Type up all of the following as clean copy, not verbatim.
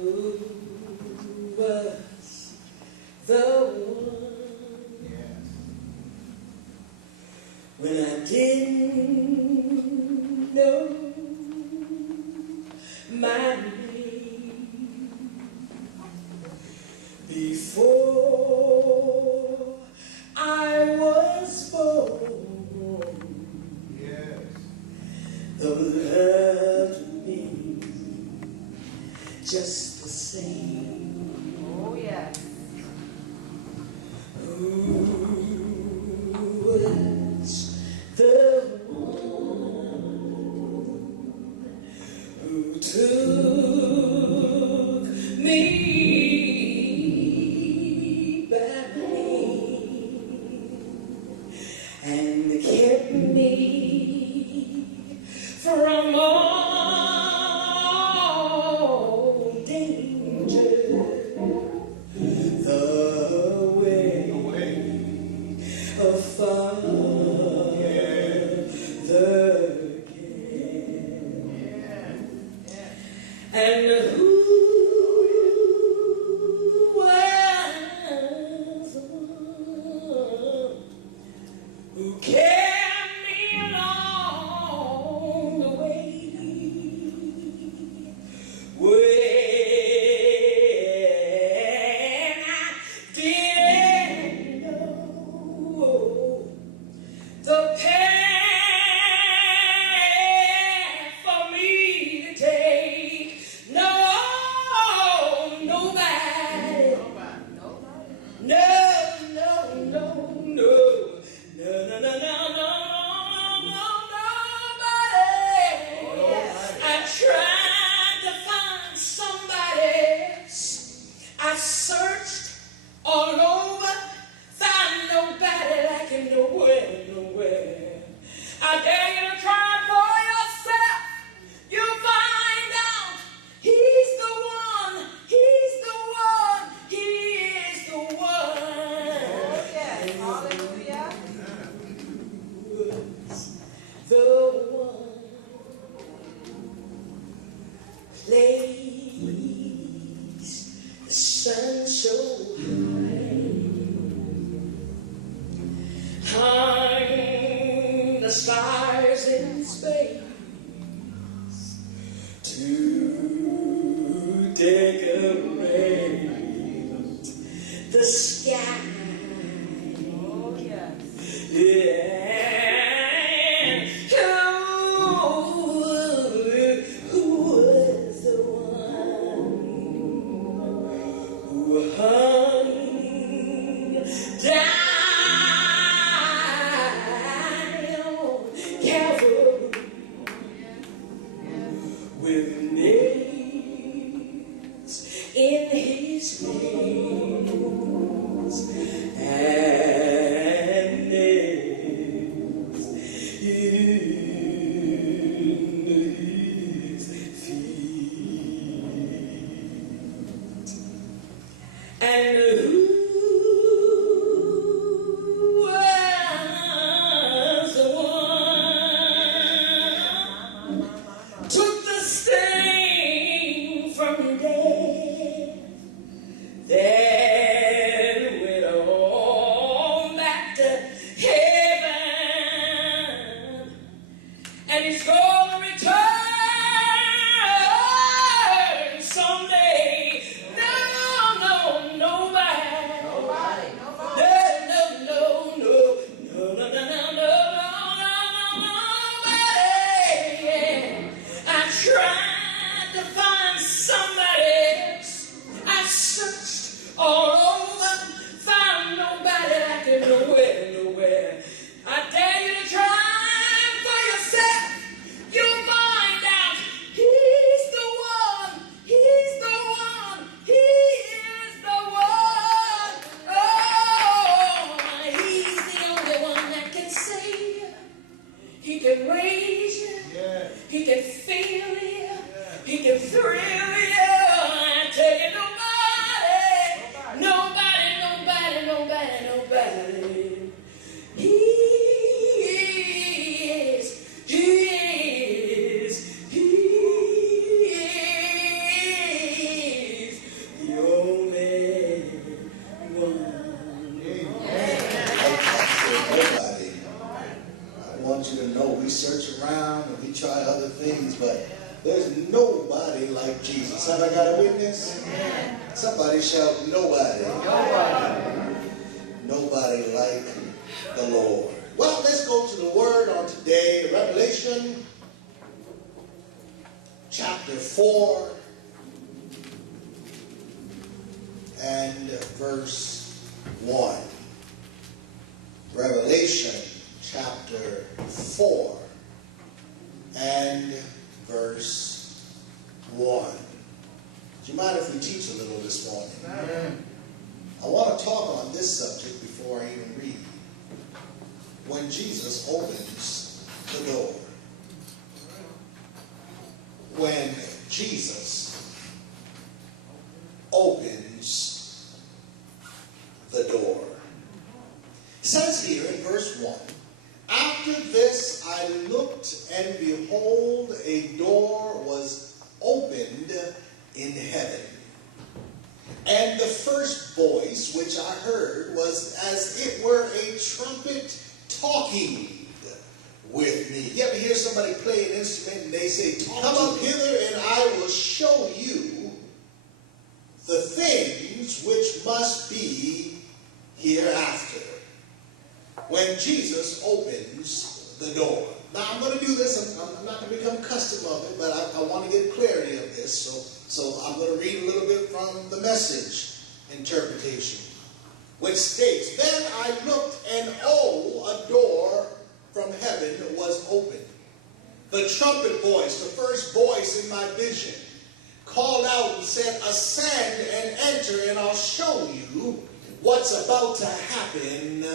who was the one when I didn't know my name before I was born. Yes. The love me just the same. Oh yeah. Who was the one who took me by name and kept me from all danger, the way of Father can. And who was the one who kept me along the way when I didn't know the path for me to take? No, nobody. No, no, no, no. No, no, no, no, no, no, nobody. I tried to find somebody else. I searched all over, found nobody like him nowhere, nowhere. I dare you to try for yourself. You'll find out he's the one, he's the one, he is the one. Oh yes. Hallelujah. The one place the sun so high, hung the stars in space to decorate the sky. Oh yes. Yeah. Who was the one who hung down on Calvary with nails in his hands and nails in his feet? And who was the one took the sting from death, then went on back to heaven, and he's gonna return someday? No, no, nobody. Have I got a witness? Amen. Somebody shout, nobody. Nobody like the Lord. Well, let's go to the word on today. Revelation chapter 4 and verse 1. Revelation chapter 4 and verse 1. Do you mind if we teach a little this morning? Amen. I want to talk on this subject before I even read. When Jesus opens the door. When Jesus opens the door. It says here in verse 1, after this I looked, and behold, a door was opened in heaven. And the first voice which I heard was as it were a trumpet talking with me. You ever hear somebody play an instrument and they say, come up hither and I will show you the things which must be hereafter. When Jesus opens the door. Now I'm going to do this. I'm not going to become accustomed of it, but I want to get clarity of this. So I'm going to read a little bit from the Message interpretation, which states, then I looked, and a door from heaven was opened. The trumpet voice, the first voice in my vision, called out and said, ascend and enter, and I'll show you what's about to happen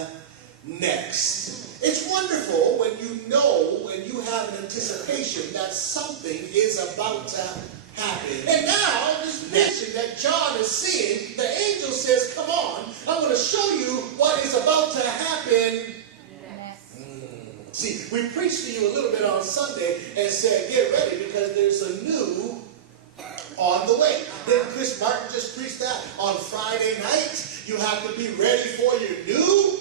next. It's wonderful when you know and you have an anticipation that something is about to happen. And now, this vision that John is seeing, the angel says, come on, I'm going to show you what is about to happen. See, we preached to you a little bit on Sunday and said, get ready because there's a new on the way. Then Chris Martin just preached that on Friday night. You have to be ready for your new.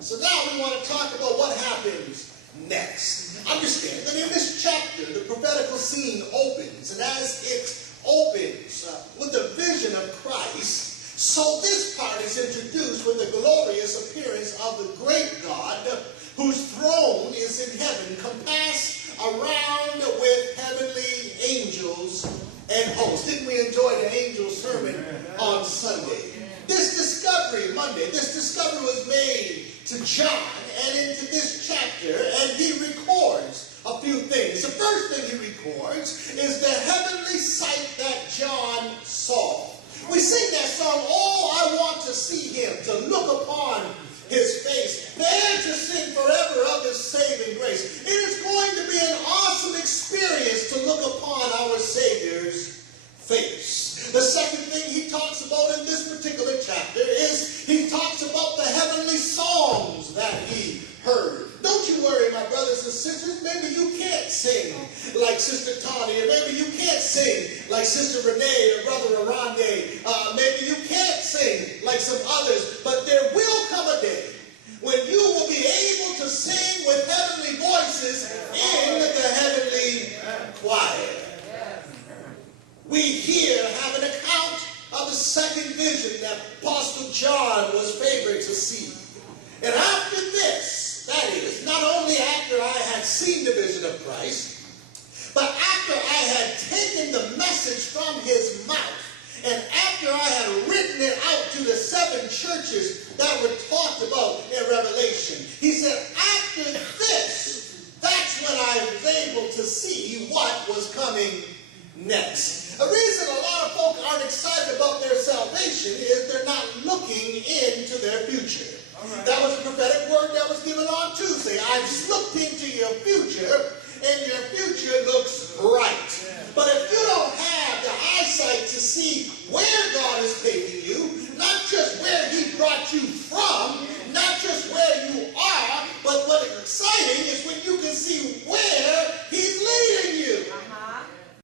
So now we want to talk about what happens next. Understand that in this chapter, the prophetical scene opens, and as it opens with the vision of Christ, so this part is introduced with the glorious appearance of the great God, whose throne is in heaven, compassed around with heavenly angels and hosts. Didn't we enjoy the angel sermon on Sunday? This discovery, Monday, this discovery was made to John and into this chapter, and he records a few things. The first thing he records is the heavenly sight that John saw. We sing that song, oh, I want to see him, to look upon his face, there to sing forever of his saving grace. It is going to be an awesome experience to look upon our Savior's face. The second thing he talks about in this particular chapter is he talks about the heavenly songs that he heard. Don't you worry, my brothers and sisters. Maybe you can't sing like Sister Tawny, or maybe you can't sing like Sister Renee or Brother Arande. Maybe you can't sing like some others, but there will come a day when you will be able to sing with heavenly voices in the heavenly choir. We here have an account of the second vision that Apostle John was favored to see. And after this, that is, not only after I had seen the vision of Christ, but after I had taken the message from his mouth, and after I had written it out to the 7 churches that were talked about in Revelation, he said, after this, that's when I was able to see what was coming next. The reason a lot of folk aren't excited about their salvation is they're not looking into their future. Right. That was a prophetic word that was given on Tuesday. I've looked into your future, and your future looks